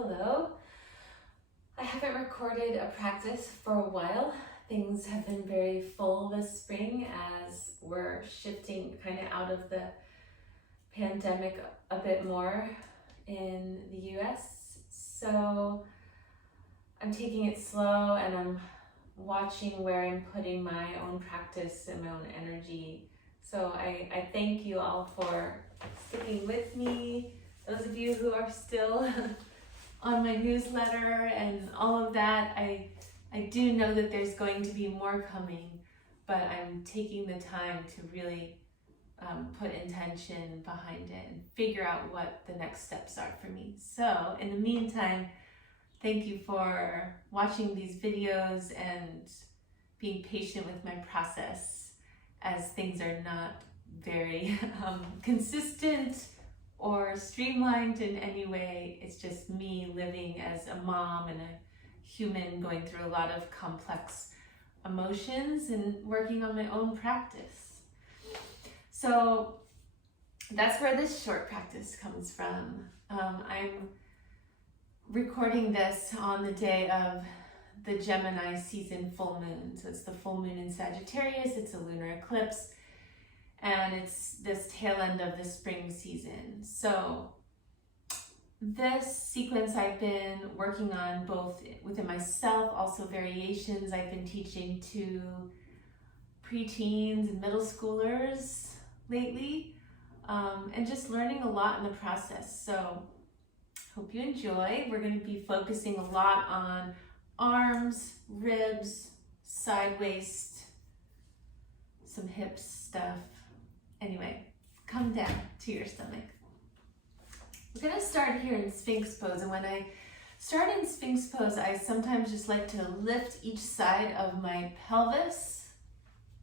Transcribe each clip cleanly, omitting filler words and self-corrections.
Hello. I haven't recorded a practice for a while. Things have been very full this spring as we're shifting kind of out of the pandemic a bit more in the US. So I'm taking it slow and I'm watching where I'm putting my own practice and my own energy. So I thank you all for sticking with me. Those of you who are still on my newsletter and all of that, I do know that there's going to be more coming, but I'm taking the time to really put intention behind it and figure out what the next steps are for me. So in the meantime, thank you for watching these videos and being patient with my process as things are not very consistent or streamlined in any way. It's just me living as a mom and a human going through a lot of complex emotions and working on my own practice. So that's where this short practice comes from. I'm recording this on the day of the Gemini season full moon. So it's the full moon in Sagittarius, it's a lunar eclipse, and it's this tail end of the spring season. So this sequence I've been working on both within myself, also variations I've been teaching to preteens and middle schoolers lately, and just learning a lot in the process. So hope you enjoy. We're going to be focusing a lot on arms, ribs, side waist, some hips stuff. Anyway, come down to your stomach. We're going to start here in Sphinx Pose, and when I start in Sphinx Pose, I sometimes just like to lift each side of my pelvis,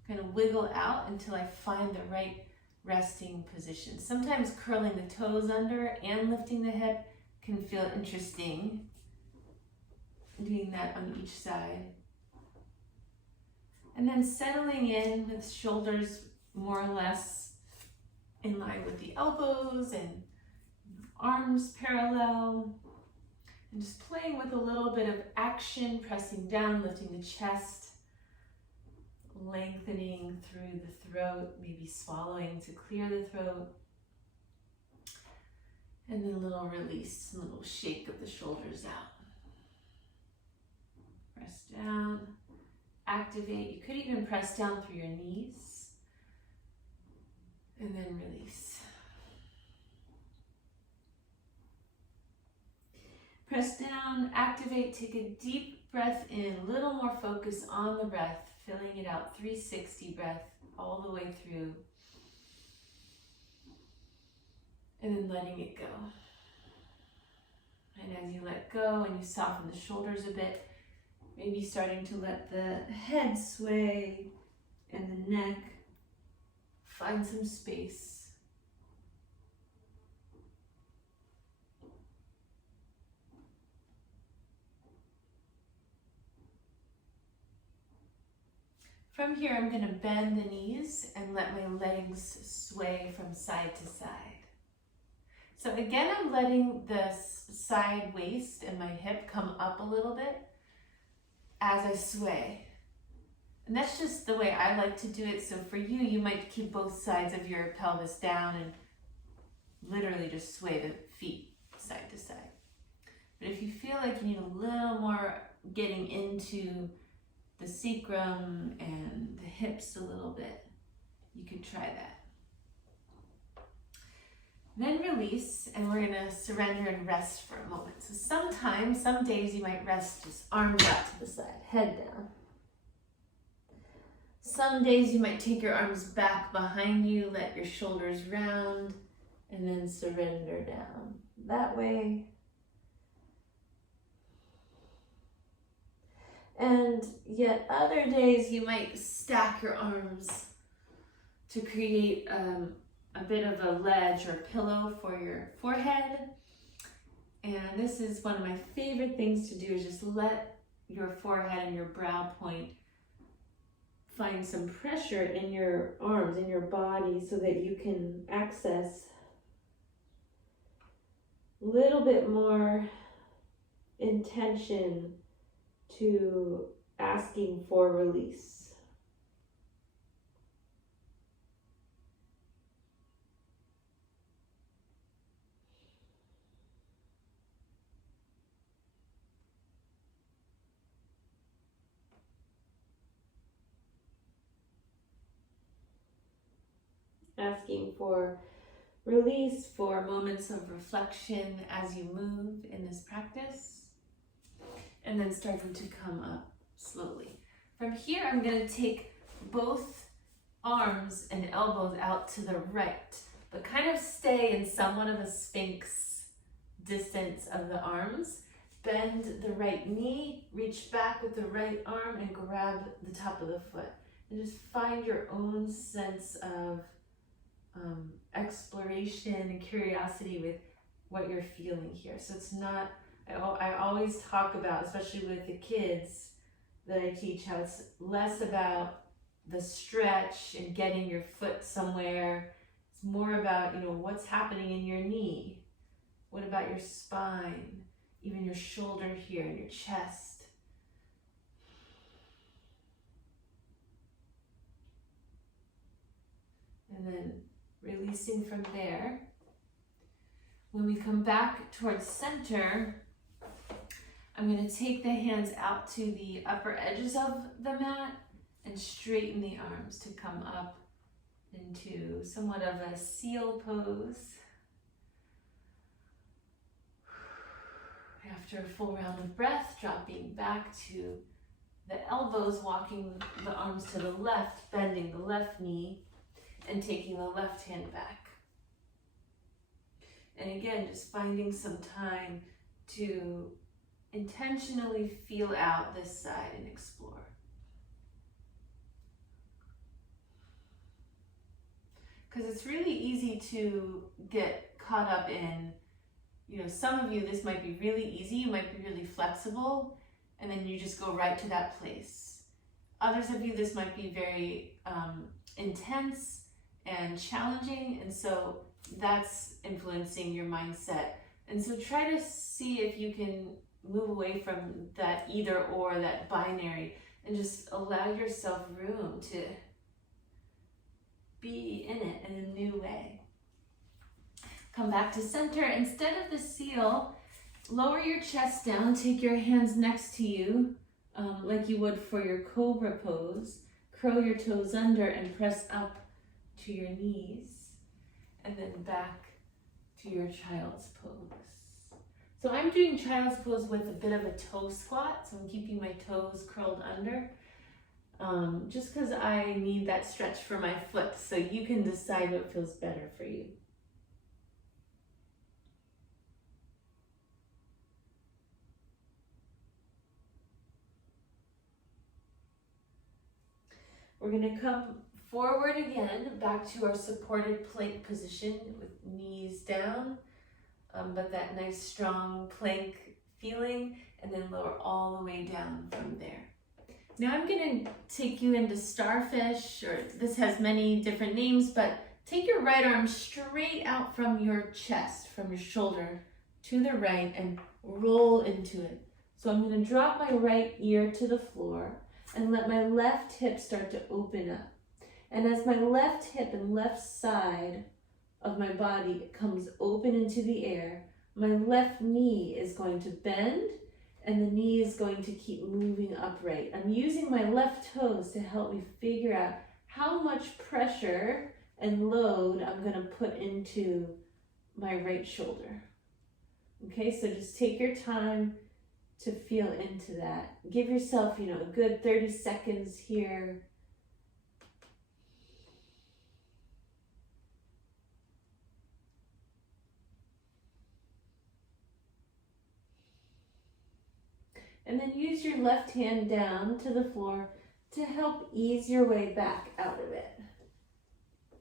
kind of wiggle out until I find the right resting position. Sometimes curling the toes under and lifting the hip can feel interesting, doing that on each side. And then settling in with shoulders more or less in line with the elbows and arms parallel, and just playing with a little bit of action, pressing down, lifting the chest, lengthening through the throat, maybe swallowing to clear the throat, and then a little release, a little shake of the shoulders out. Press down, activate. You could even press down through your knees, and then release. Press down, activate, take a deep breath in, a little more focus on the breath, filling it out, 360 breath all the way through, and then letting it go. And as you let go and you soften the shoulders a bit, maybe starting to let the head sway and the neck find some space. From here, I'm going to bend the knees and let my legs sway from side to side. So again, I'm letting the side waist and my hip come up a little bit as I sway. And that's just the way I like to do it. So for you, you might keep both sides of your pelvis down and literally just sway the feet side to side. But if you feel like you need a little more getting into the sacrum and the hips a little bit, you could try that. Then release, and we're gonna surrender and rest for a moment. So sometimes, some days you might rest just arms out to the side, head down. Some days you might take your arms back behind you, let your shoulders round, and then surrender down. That way. And yet other days you might stack your arms to create a bit of a ledge or pillow for your forehead. And this is one of my favorite things to do, is just let your forehead and your brow point find some pressure in your arms, in your body, so that you can access a little bit more intention to asking for release. Asking for release, for moments of reflection as you move in this practice, and then starting to come up slowly. From here, I'm going to take both arms and elbows out to the right, but kind of stay in somewhat of a Sphinx distance of the arms. Bend the right knee, reach back with the right arm, and grab the top of the foot. And just find your own sense of exploration and curiosity with what you're feeling here. So it's not, I always talk about, especially with the kids that I teach, how it's less about the stretch and getting your foot somewhere. It's more about, what's happening in your knee. What about your spine? Even your shoulder here and your chest. And then releasing from there. When we come back towards center, I'm going to take the hands out to the upper edges of the mat and straighten the arms to come up into somewhat of a seal pose. After a full round of breath, dropping back to the elbows, walking the arms to the left, bending the left knee, and taking the left hand back. And again, just finding some time to intentionally feel out this side and explore. Because it's really easy to get caught up in, some of you, this might be really easy, you might be really flexible, and then you just go right to that place. Others of you, this might be very intense and challenging, and so that's influencing your mindset. And so try to see if you can move away from that either or, that binary, and just allow yourself room to be in it in a new way. Come back to center. Instead of the seal, lower your chest down, take your hands next to you, like you would for your cobra pose. Curl your toes under and press up to your knees, and then back to your child's pose. So I'm doing child's pose with a bit of a toe squat, so I'm keeping my toes curled under, just because I need that stretch for my foot, so you can decide what feels better for you. We're going to come forward again, back to our supported plank position with knees down, but that nice strong plank feeling, and then lower all the way down from there. Now I'm going to take you into Starfish, or this has many different names, but take your right arm straight out from your chest, from your shoulder to the right, and roll into it. So I'm going to drop my right ear to the floor and let my left hip start to open up. And as my left hip and left side of my body comes open into the air, my left knee is going to bend and the knee is going to keep moving upright. I'm using my left toes to help me figure out how much pressure and load I'm going to put into my right shoulder. Okay, so just take your time to feel into that. Give yourself, a good 30 seconds here. And then use your left hand down to the floor to help ease your way back out of it.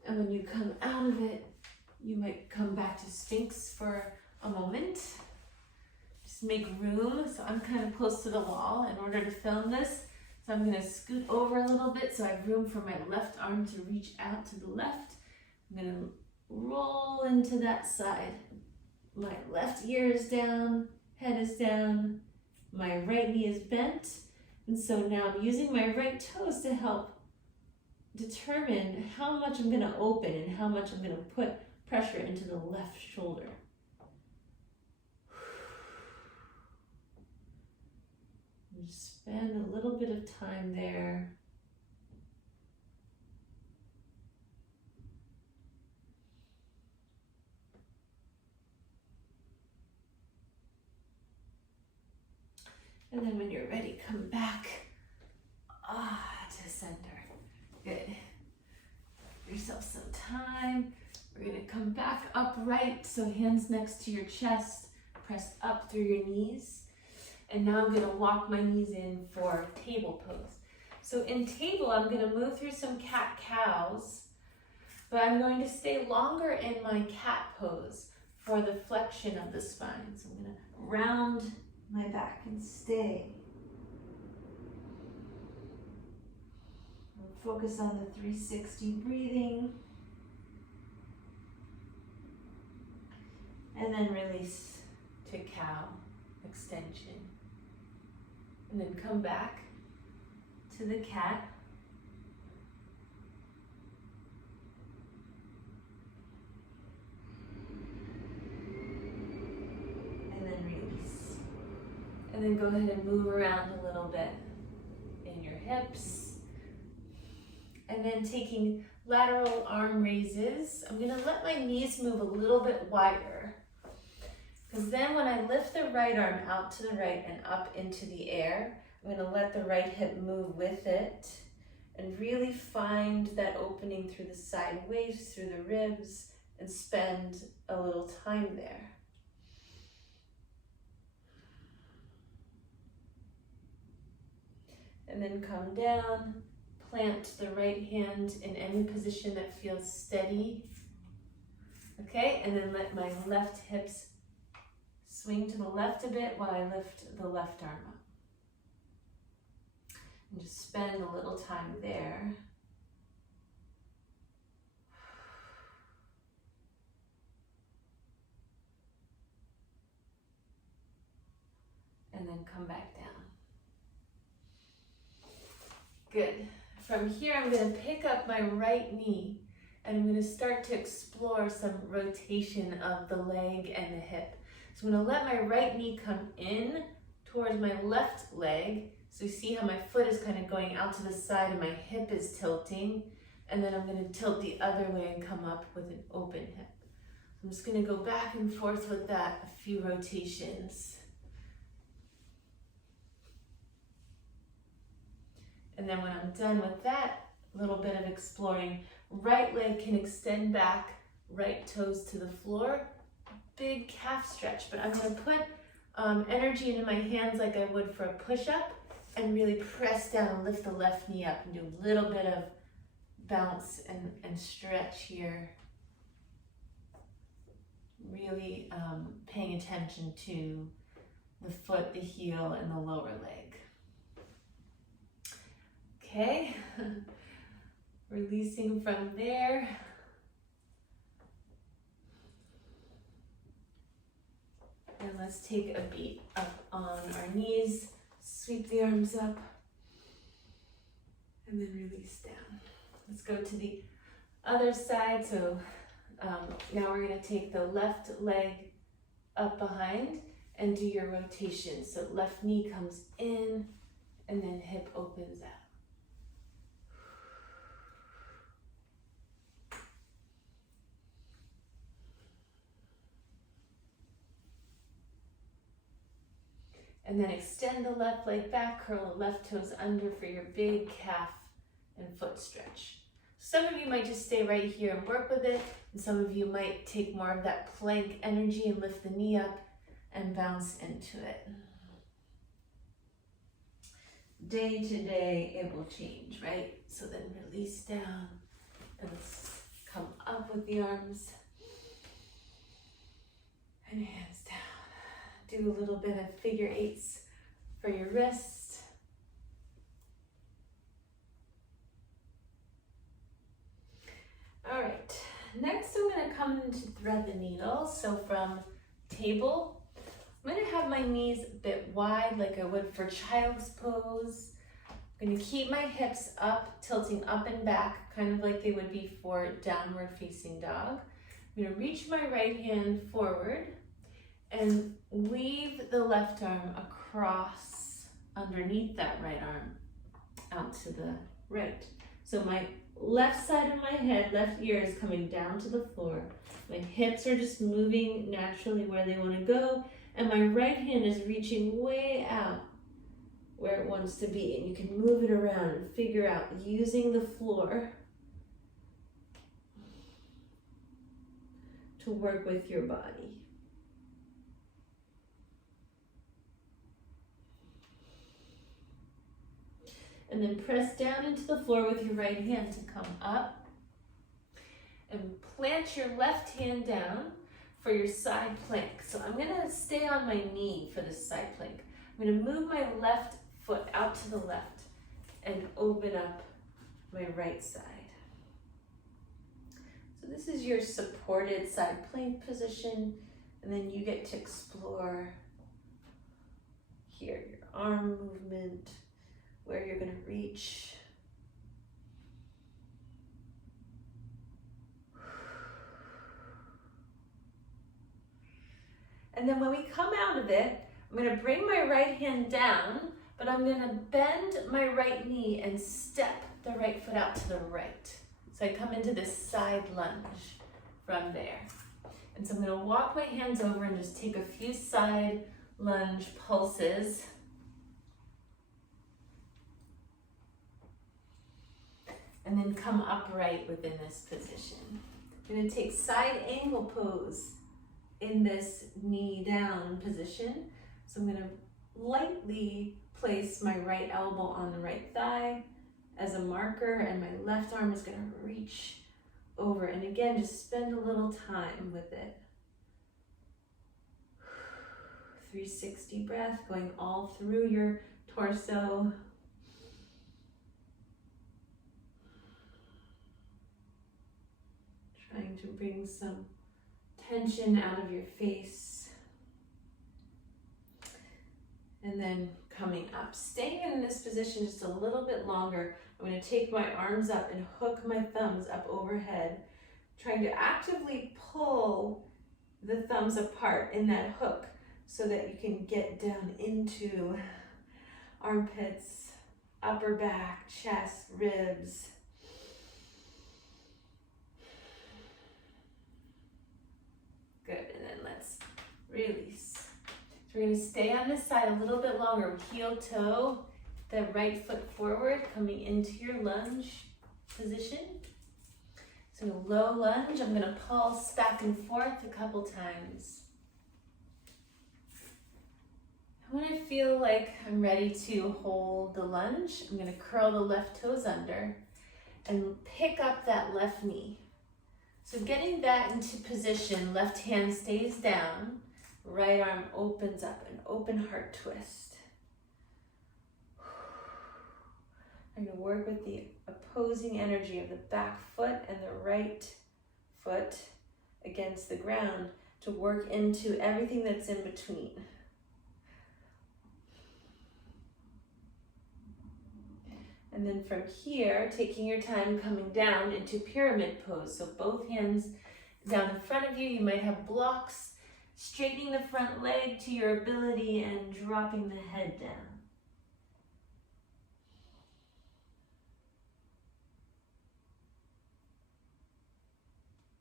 And when you come out of it, you might come back to Sphinx for a moment. Just make room. So I'm kind of close to the wall in order to film this. So I'm going to scoot over a little bit so I have room for my left arm to reach out to the left. I'm going to roll into that side. My left ear is down, head is down, My right knee is bent, and so now I'm using my right toes to help determine how much I'm going to open and how much I'm going to put pressure into the left shoulder. Just spend a little bit of time there. And then when you're ready, come back to center. Good. Give yourself some time. We're gonna come back upright, so hands next to your chest, pressed up through your knees. And now I'm gonna walk my knees in for table pose. So in table, I'm gonna move through some cat-cows, but I'm going to stay longer in my cat pose for the flexion of the spine. So I'm gonna round my back and stay. Focus on the 360 breathing. And then release to cow extension. And then come back to the cat. And then release. And then go ahead and move around a little bit in your hips. And then taking lateral arm raises, I'm gonna let my knees move a little bit wider. Because then when I lift the right arm out to the right and up into the air, I'm gonna let the right hip move with it and really find that opening through the side waist, through the ribs, and spend a little time there. And then come down, plant the right hand in any position that feels steady. Okay, and then let my left hips swing to the left a bit while I lift the left arm up. And just spend a little time there. And then come back down. Good. From here, I'm going to pick up my right knee and I'm going to start to explore some rotation of the leg and the hip. So I'm going to let my right knee come in towards my left leg. So you see how my foot is kind of going out to the side and my hip is tilting. And then I'm going to tilt the other way and come up with an open hip. I'm just going to go back and forth with that a few rotations. And then when I'm done with that little bit of exploring, right leg can extend back, right toes to the floor. Big calf stretch, but I'm going to put energy into my hands like I would for a push-up and really press down and lift the left knee up and do a little bit of bounce and stretch here. Really paying attention to the foot, the heel, and the lower leg. Okay, releasing from there. And let's take a beat up on our knees, sweep the arms up, and then release down. Let's go to the other side. So now we're going to take the left leg up behind and do your rotation. So left knee comes in and then hip opens out. And then extend the left leg back, curl the left toes under for your big calf and foot stretch. Some of you might just stay right here and work with it, and some of you might take more of that plank energy and lift the knee up and bounce into it. Day to day, it will change, right? So then release down and let's come up with the arms and hands down. Do a little bit of figure eights for your wrists. All right, next I'm going to come to thread the needle. So from table, I'm going to have my knees a bit wide like I would for child's pose. I'm going to keep my hips up, tilting up and back, kind of like they would be for downward facing dog. I'm going to reach my right hand forward and weave the left arm across underneath that right arm out to the right. So my left side of my head, left ear is coming down to the floor. My hips are just moving naturally where they want to go, and my right hand is reaching way out where it wants to be. And you can move it around and figure out using the floor to work with your body. And then press down into the floor with your right hand to come up. And plant your left hand down for your side plank. So I'm gonna stay on my knee for this side plank. I'm gonna move my left foot out to the left and open up my right side. So this is your supported side plank position, and then you get to explore here, your arm movement, where you're gonna reach. And then when we come out of it, I'm gonna bring my right hand down, but I'm gonna bend my right knee and step the right foot out to the right. So I come into this side lunge from there. And so I'm gonna walk my hands over and just take a few side lunge pulses. And then come upright within this position. I'm gonna take side angle pose in this knee down position. So I'm gonna lightly place my right elbow on the right thigh as a marker, and my left arm is gonna reach over. And again, just spend a little time with it. 360 breath going all through your torso. Trying to bring some tension out of your face. And then coming up, staying in this position just a little bit longer. I'm going to take my arms up and hook my thumbs up overhead, trying to actively pull the thumbs apart in that hook so that you can get down into armpits, upper back, chest, ribs. Good, and then let's release. So we're gonna stay on this side a little bit longer. Heel toe, the right foot forward, coming into your lunge position. So low lunge, I'm gonna pulse back and forth a couple times. When I feel like I'm ready to hold the lunge, I'm gonna curl the left toes under and pick up that left knee. So getting that into position, left hand stays down, right arm opens up, an open heart twist. I'm going to work with the opposing energy of the back foot and the right foot against the ground to work into everything that's in between. And then from here, taking your time coming down into pyramid pose. So both hands down in front of you. You might have blocks, straightening the front leg to your ability and dropping the head down.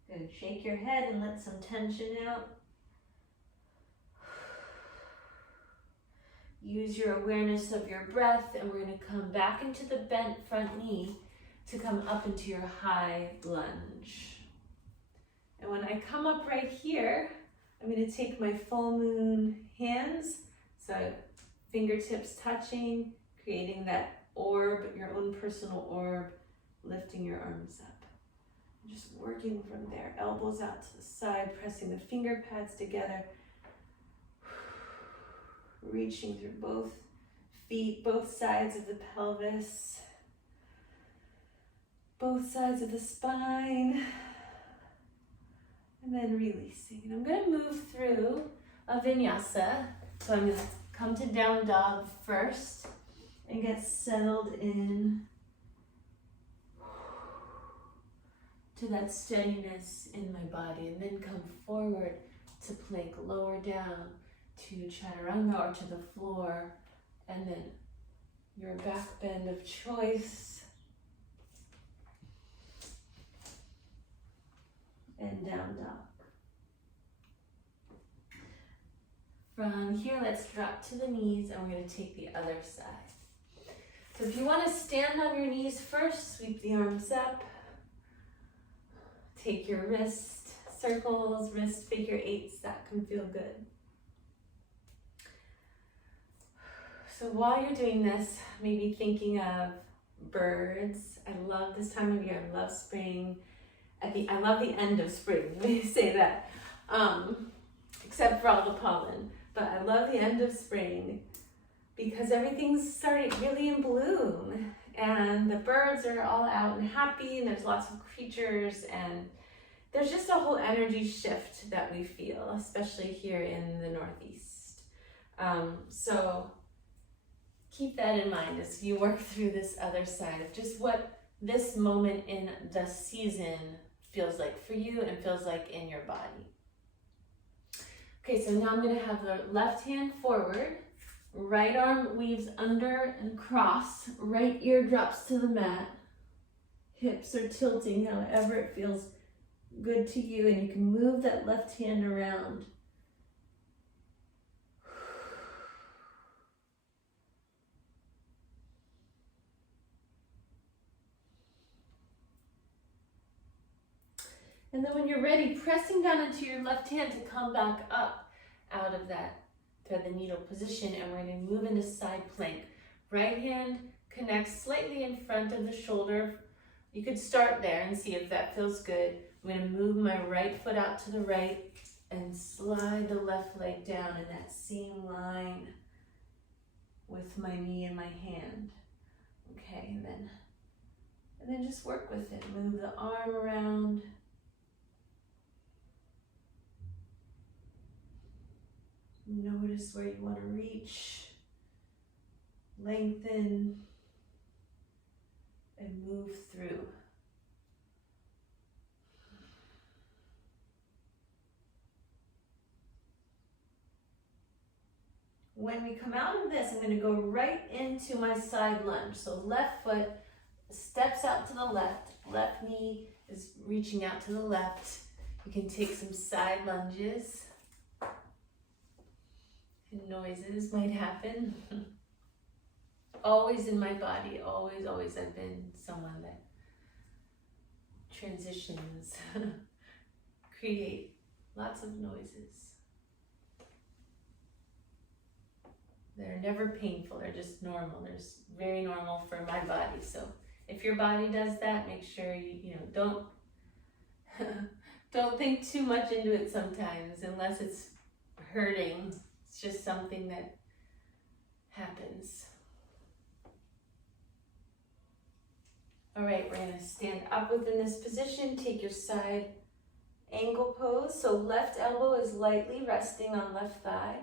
Good. Shake your head and let some tension out. Use your awareness of your breath, and we're going to come back into the bent front knee to come up into your high lunge. And when I come up right here, I'm going to take my full moon hands, so fingertips touching, creating that orb, your own personal orb, lifting your arms up. Just working from there, elbows out to the side, pressing the finger pads together. Reaching through both feet, both sides of the pelvis, both sides of the spine, and then releasing. And I'm going to move through a vinyasa. So I'm going to come to down dog first and get settled in to that steadiness in my body, and then come forward to plank, lower down to chaturanga or to the floor, and then your back bend of choice, and down dog. From here, let's drop to the knees, and we're going to take the other side. So if you want to stand on your knees first, sweep the arms up. Take your wrist circles, wrist figure eights, that can feel good. So while you're doing this, maybe thinking of birds. I love this time of year, I love spring. I love the end of spring, let me say that. Except for all the pollen. But I love the end of spring because everything's starting really in bloom. And the birds are all out and happy, and there's lots of creatures, and there's just a whole energy shift that we feel, especially here in the Northeast. So keep that in mind as you work through this other side of just what this moment in the season feels like for you and feels like in your body. Okay, so now I'm going to have the left hand forward. Right arm weaves under and across, right ear drops to the mat. Hips are tilting however it feels good to you, and you can move that left hand around. And then when you're ready, pressing down into your left hand to come back up out of that thread the needle position, and we're going to move into side plank. Right hand connects slightly in front of the shoulder. You could start there and see if that feels good. I'm going to move my right foot out to the right and slide the left leg down in that same line with my knee and my hand. Okay, and then just work with it. Move the arm around. Notice where you want to reach, lengthen, and move through. When we come out of this, I'm going to go right into my side lunge. So left foot steps out to the left, left knee is reaching out to the left. You can take some side lunges. Noises might happen. Always in my body, always I've been someone that transitions create lots of noises. They're never painful, they're just normal. They're very normal for my body. So if your body does that, make sure you don't don't think too much into it sometimes unless it's hurting. It's just something that happens. All right, we're going to stand up within this position. Take your side angle pose. So left elbow is lightly resting on left thigh,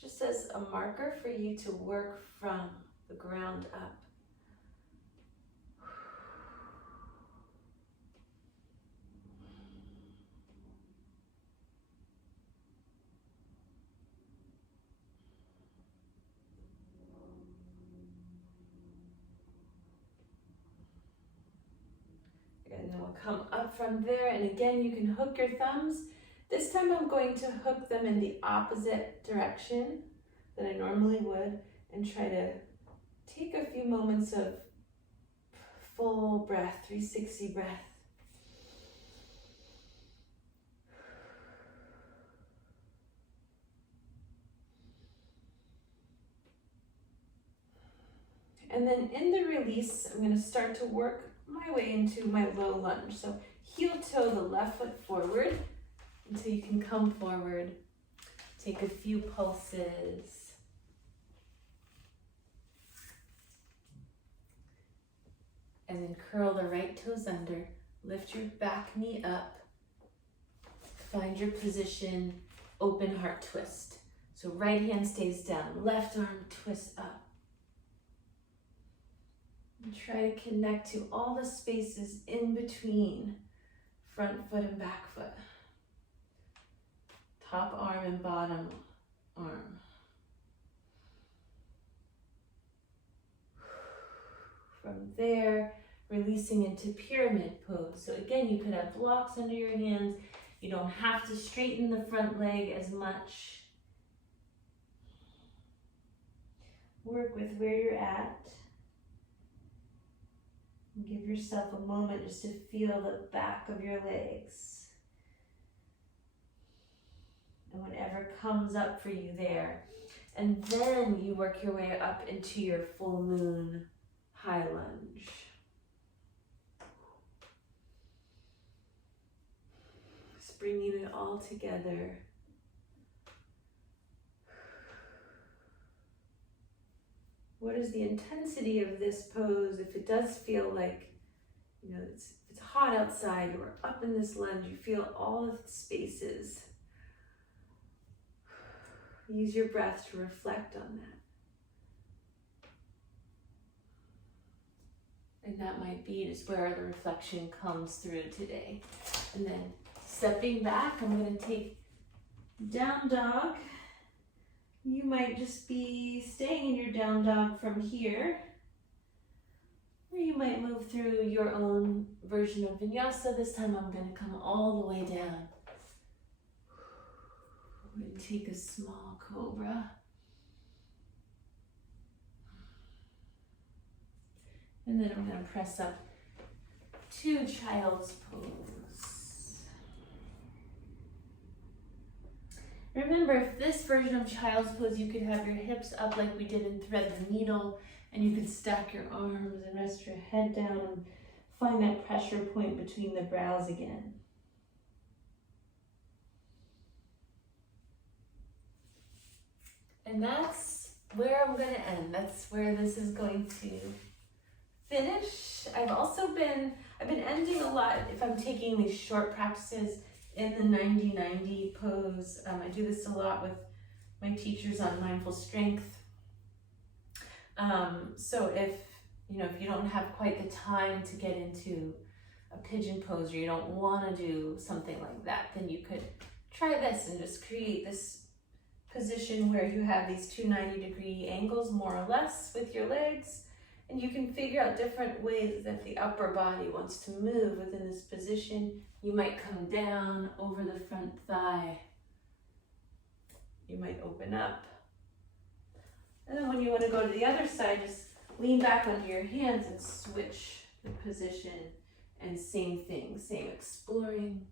just as a marker for you to work from the ground up. And then we'll come up from there, and again you can hook your thumbs. This time I'm going to hook them in the opposite direction that I normally would, and try to take a few moments of full breath, 360 breath. And then in the release, I'm going to start to work my way into my low lunge. So heel toe the left foot forward until you can come forward. Take a few pulses. And then curl the right toes under. Lift your back knee up. Find your position open heart twist. So right hand stays down, left arm twists up. And try to connect to all the spaces in between front foot and back foot. Top arm and bottom arm. From there, releasing into pyramid pose. So again, you could have blocks under your hands. You don't have to straighten the front leg as much. Work with where you're at. And give yourself a moment just to feel the back of your legs. And whatever comes up for you there. And then you work your way up into your full moon high lunge. Just bringing it all together. What is the intensity of this pose? If it does feel like, you know, it's hot outside, you're up in this lunge, you feel all of the spaces. Use your breath to reflect on that. And that might be just where the reflection comes through today. And then stepping back, I'm going to take down dog. You might just be staying in your down dog from here. Or you might move through your own version of vinyasa. This time I'm going to come all the way down. I'm going to take a small cobra. And then I'm going to press up to child's pose. Remember, if this version of child's pose, you could have your hips up like we did in Thread the Needle, and you could stack your arms and rest your head down and find that pressure point between the brows again. And that's where I'm going to end. That's where this is going to finish. I've been ending a lot if I'm taking these short practices in the 90-90 pose. I do this a lot with my teachers on mindful strength. So if you don't have quite the time to get into a pigeon pose, or you don't want to do something like that, then you could try this and just create this position where you have these two 90-degree angles more or less with your legs. And you can figure out different ways that the upper body wants to move within this position. You might come down over the front thigh. You might open up. And then when you want to go to the other side, just lean back onto your hands and switch the position. And same thing, same exploring.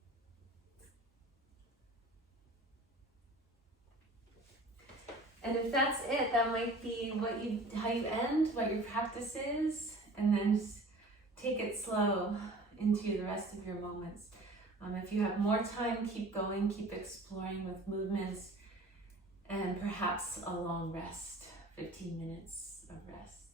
And if that's it, that might be how you end, what your practice is, and then just take it slow into the rest of your moments. If you have more time, keep going, keep exploring with movements, and perhaps a long rest, 15 minutes of rest.